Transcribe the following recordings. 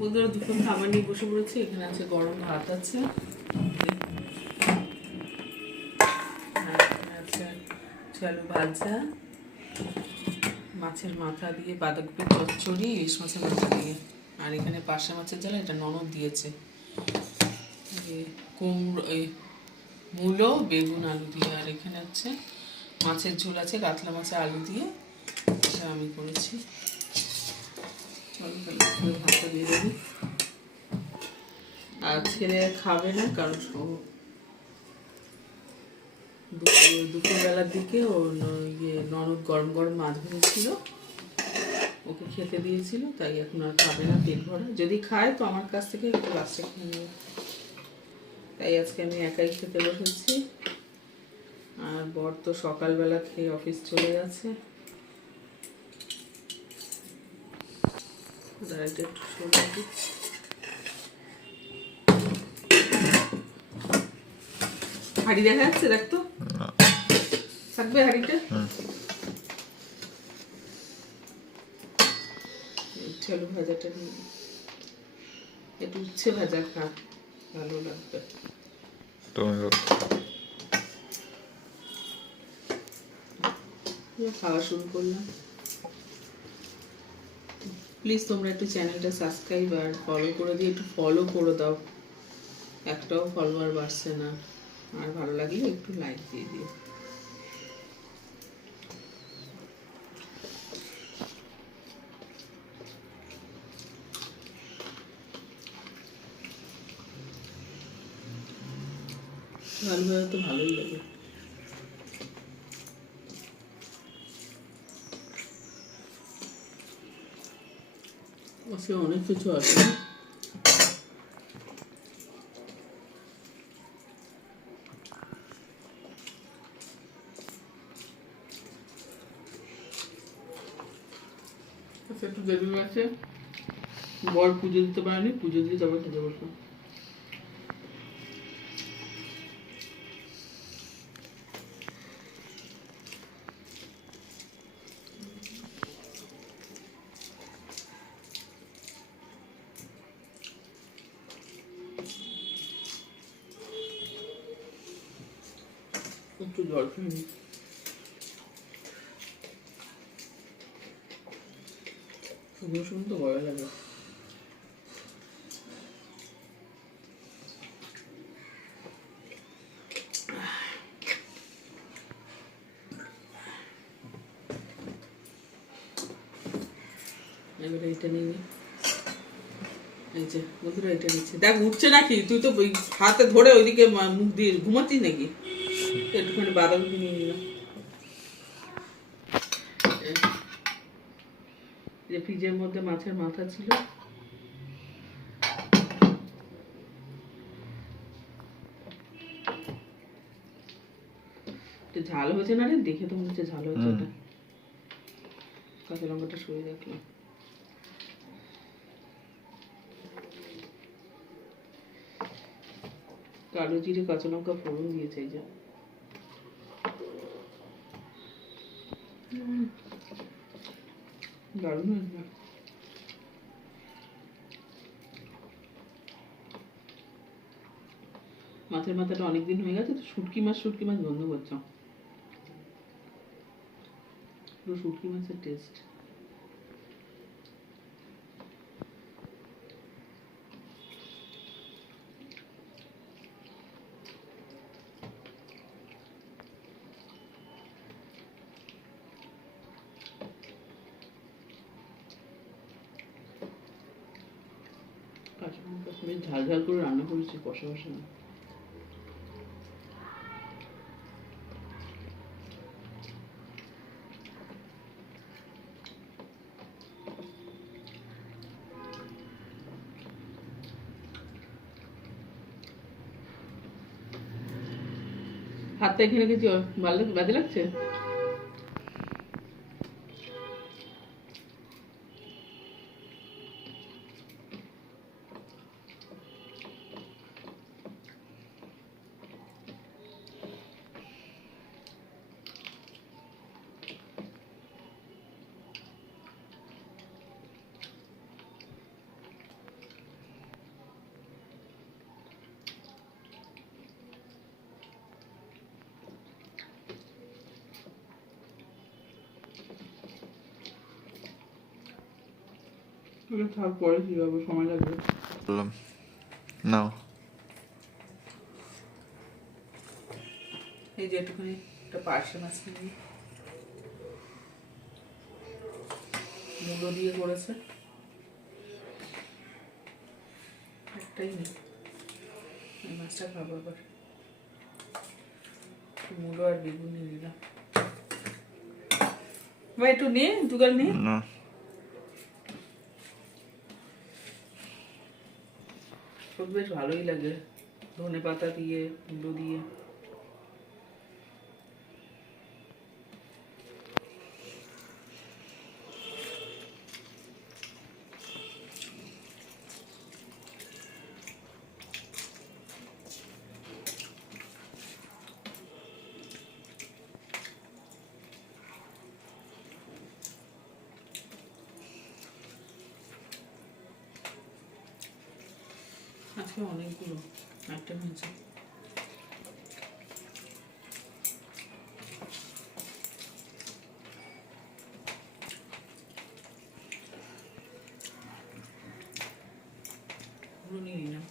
বন্ধুরা দুপুর খাবার নিয়ে বসে পড়েছি, এখানে আছে গরম ভাত আছে। আছে চালু ভাজা, মাছের মাথা দিয়ে বাঁধাকপি চচ্চড়ি, ইলিশ মাছের মাথা দিয়ে। আর এখানে পাশা মাছের জ্বালা এটা ননদ দিয়েছে। কুমড়ো মূলো, বেগুন, আলু দিয়ে। আর এখানে হচ্ছে মাছের ঝোল আছে, কাতলা মাছের আলু দিয়ে। এটা আমি করেছি। ভাতটা দিয়ে দেবো আর ছেলে খাবে না, কারণ দুপুর দুপুরবেলার দিকে ও ইয়ে ননদ গরম গরম মাছ ভেজেছিল। ওকে খেতে দিয়েছিল, তাই এখন আর খাবে না পেট ভরা। যদি খায় তো আমার কাছ থেকে একটু লাস্টে খেয়ে নেবে। তাই আজকে আমি একাই খেতে বসেছি। আর বর তো সকালবেলা খেয়ে অফিস চলে গেছে। একটু দিই। হাঁড়ি দেখা যাচ্ছে থাকবে হাঁড়িটা? চলো ভাজাটা নিয়ে। একটু উচ্ছে ভাজা খা ভালো লাগবে। খাওয়া শুরু করলাম। প্লিজ তোমরা একটু চ্যানেলটা সাবস্ক্রাইব আর ফলো করে দিয়ে একটু ফলো করে দাও। একটাও ফলোয়ার বাড়ছে না। আর ভালো লাগলে একটু লাইক দিয়ে দিও। ভালো ভালো তো ভালোই লাগে। সে অনেক কিছু আছে। আচ্ছা, একটু দেরি আছে বর পুজো দিতে পারেনি পুজো দিয়ে তারপর খেতে বসবো। একটু জল খেয়ে নিই। তো ভয় লাগে এটা নিয়ে এটা নিচ্ছে। দেখ, উঠছে নাকি? তুই তো হাতে ধরে ওইদিকে মুখ দিয়ে ঘুমাচ্ছিস নাকি? একটুখানি বাদাম নিয়ে নিলাম। যে ফ্রিজের মধ্যে মাছের মাথা ছিল। ঝাল হয়েছে না রে? দেখে তো মনে হচ্ছে ঝাল হয়েছে। কাঁচা লঙ্কাটা সরিয়ে রাখলাম। কালো জিরে কাঁচা লঙ্কা ফোড়ন দিয়েছে এই যে। মাছের মাথাটা অনেকদিন হয়ে গেছে তো শুটকি মাছ শুটকি মাছ বন্ধ করছ। শুটকি মাছের টেস্ট কাঁচা লঙ্কা বেশ ঝাল ঝাল করে রান্না করেছি, কষা কষা না। হাতটা এখানে কিছু ভালো বাজে লাগছে? থাক পরে সময় লাগবে। বললাম নাও। এই যে একটুখানি একটা পার্শে মাছ নিয়ে মুলো দিয়ে করেছে। একটাই নেই। এই মাছটা খাব আবার মুলো আর বেগুন নিয়ে নিলাম। একটু নিয়ে দুগাল নিয়ে না। খুব বেশ ভালোই লাগে ধনে পাতা দিয়ে মুলো দিয়ে আজকে অনেকগুলো আইটেম হয়েছে ওগুলো নিয়ে নিলাম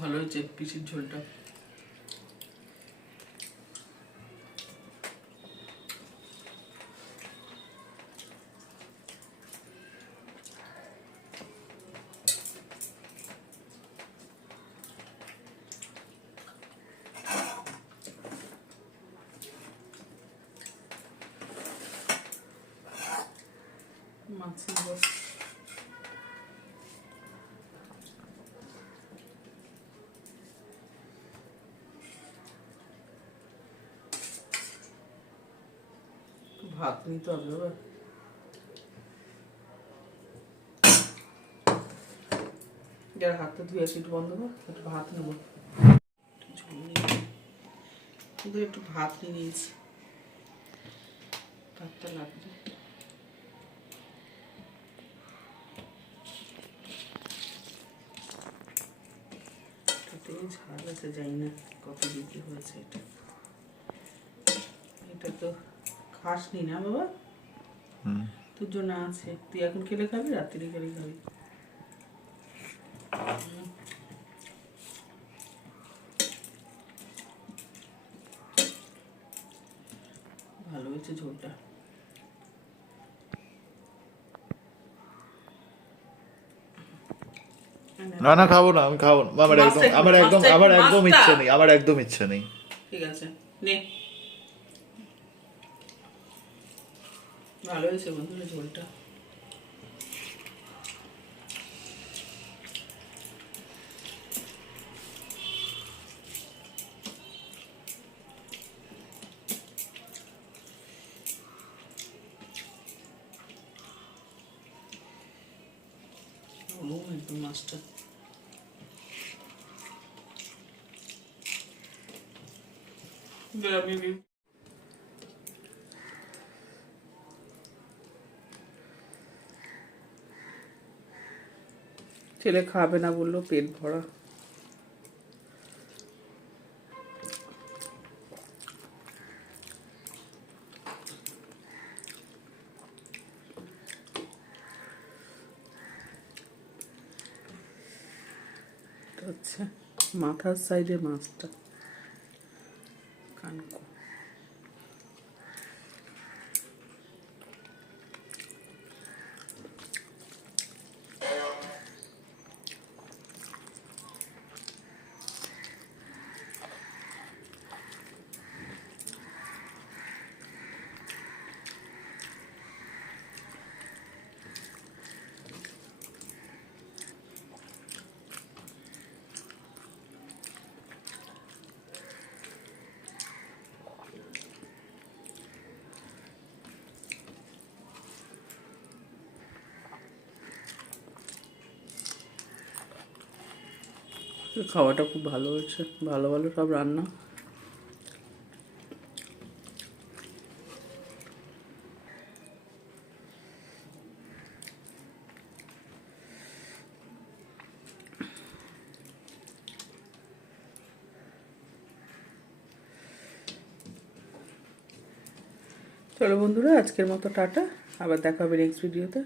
ভালো হয়েছে পিসির ঝোলটা। মাছের বস ভাত নিতে হবে এবার যার হাতটা ধুয়ে আসি একটু বন্ধ কর একটু ভাত নেব। শুধু একটু ভাত নিয়ে নিয়েছি ভাতটা লাগবে ঝাল আছে জানি না কত দিতে হয়েছে এটা এটা তো খাসনি না বাবা? তোর জন্য আছে। তুই এখন খেলে খাবি রাত্রি খেলে খাবি। ভালো হয়েছে ঝোলটা। না না খাব না আমি খাব না। আমার একদম আমার একদম আমার একদম ইচ্ছে নেই আমার একদম ইচ্ছে নেই। ঠিক আছে নে। ভালো হয়েছে বন্ধুরা ঝোলটা। একদম মাছটা আমি ছেলে খাবে না বলল পেট ভরা। আচ্ছা মাথার সাইডে মাছটা। আজকে খাওয়াটা খুব ভালো হয়েছে। ভালো ভালো সব রান্না। চলো বন্ধুরা, আজকের মতো টাটা। আবার দেখা হবে নেক্সট ভিডিওতে